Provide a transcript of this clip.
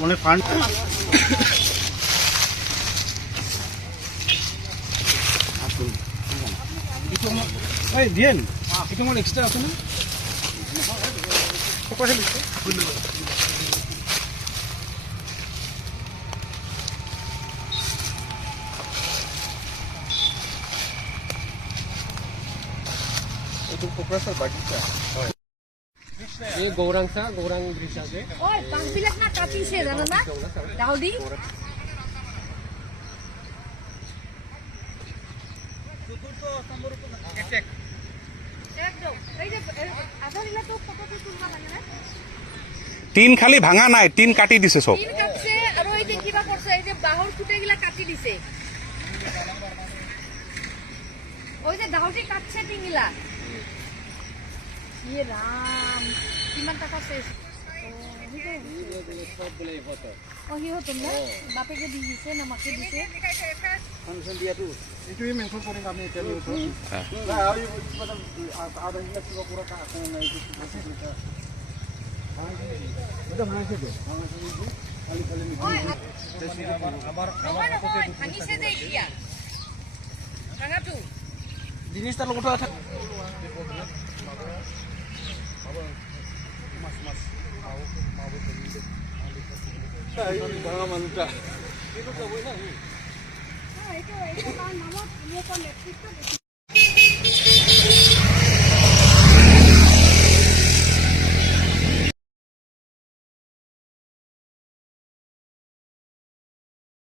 মানে ফান্ড দিয়েন এটা আমার এক্সট্রা আছে না এই গৌরাংসা গৌরাং ব্রিজ আছে ওই পাঁচবিলাক না কাটিছে জানো না ডাউদি চতুর্থ স্তম্ভর উপর একদম এই যে আধারিলা তো ফটো তুলবা লাগে না টিন খালি ভাঙা নাই, টিন কাটি দিছে সব। তিন কাটছে আর ওই যে কিবা করছে এই যে বাহর ফুটেগুলা কাটি দিছে ওই যে দাউদি কাটছে টিংলা ইয়ে রাম কিমান টাকা শেষ ও হি হতো না বাপেকে দি দিছে না মাকে দিছে ফাংশন দিয়াটো এইটোই মেনশন কৰিম আমি এতিয়া নিউজ আৰু আধা হিলা কিবা পুৰা আছে না এইটো এটা ভাঙিছে তো খালি খালি আবার ভাঙিছে যে ইয়া ভাঙাটো জিনিসটা লগতো আছে ভাঙা মানুহটা এটা নামত মোৰ নেতৃত্ব